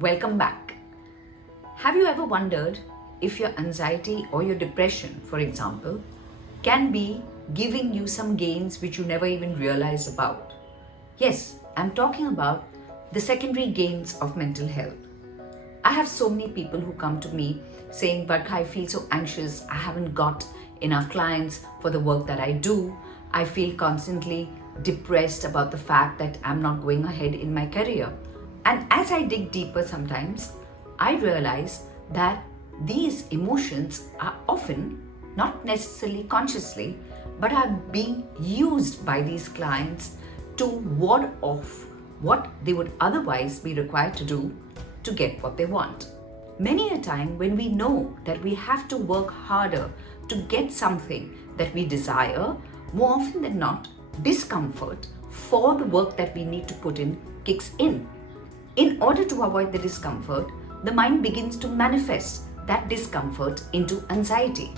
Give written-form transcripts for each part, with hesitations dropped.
Welcome back. Have you ever wondered if your anxiety or your depression, for example, can be giving you some gains which you never even realized about? Yes, I'm talking about the secondary gains of mental health. I have so many people who come to me saying, "Barkha, I feel so anxious. I haven't got enough clients for the work that I do. I feel constantly depressed about the fact that I'm not going ahead in my career." And as I dig deeper sometimes, I realize that these emotions are often, not necessarily consciously, but are being used by these clients to ward off what they would otherwise be required to do to get what they want. Many a time when we know that we have to work harder to get something that we desire, more often than not, discomfort for the work that we need to put in kicks in. In order to avoid the discomfort, the mind begins to manifest that discomfort into anxiety,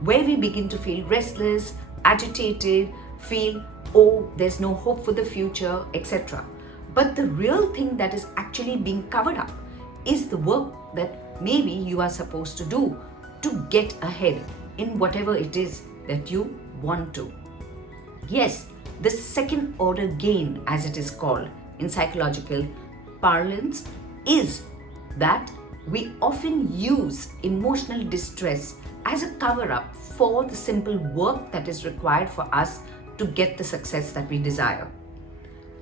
where we begin to feel restless, agitated, feel, oh, there's no hope for the future, etc. But the real thing that is actually being covered up is the work that maybe you are supposed to do to get ahead in whatever it is that you want to. Yes, the second order gain, as it is called in psychological parlance, is that we often use emotional distress as a cover-up for the simple work that is required for us to get the success that we desire.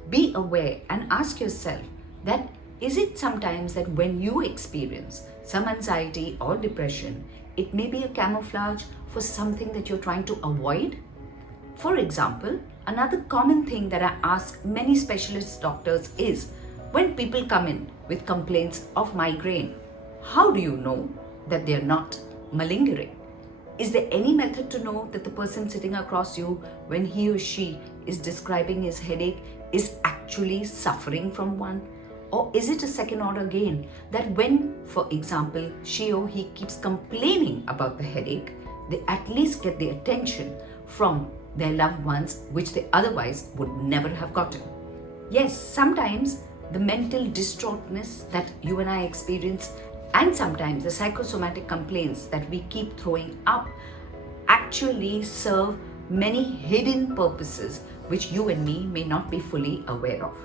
Be aware and ask yourself that is it sometimes that when you experience some anxiety or depression, it may be a camouflage for something that you're trying to avoid? For example, another common thing that I ask many specialist doctors is when people come in with complaints of migraine, how do you know that they're not malingering? Is there any method to know that the person sitting across you, when he or she is describing his headache, is actually suffering from one? Or is it a second order gain that when, for example, she or he keeps complaining about the headache, they at least get the attention from their loved ones, which they otherwise would never have gotten? Yes, sometimes the mental distraughtness that you and I experience, and sometimes the psychosomatic complaints that we keep throwing up, actually serve many hidden purposes which you and me may not be fully aware of.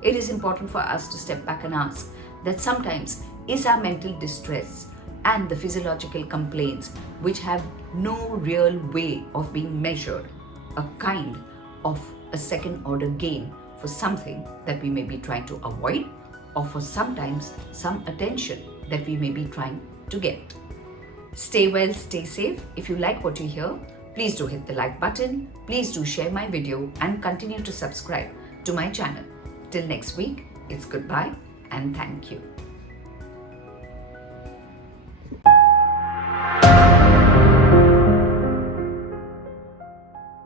It is important for us to step back and ask that sometimes is our mental distress and the physiological complaints, which have no real way of being measured, a kind of a second order gain for something that we may be trying to avoid, or for sometimes some attention that we may be trying to get. Stay well, stay safe. If you like what you hear, please do hit the like button. Please do share my video and continue to subscribe to my channel. Till next week, it's goodbye and thank you.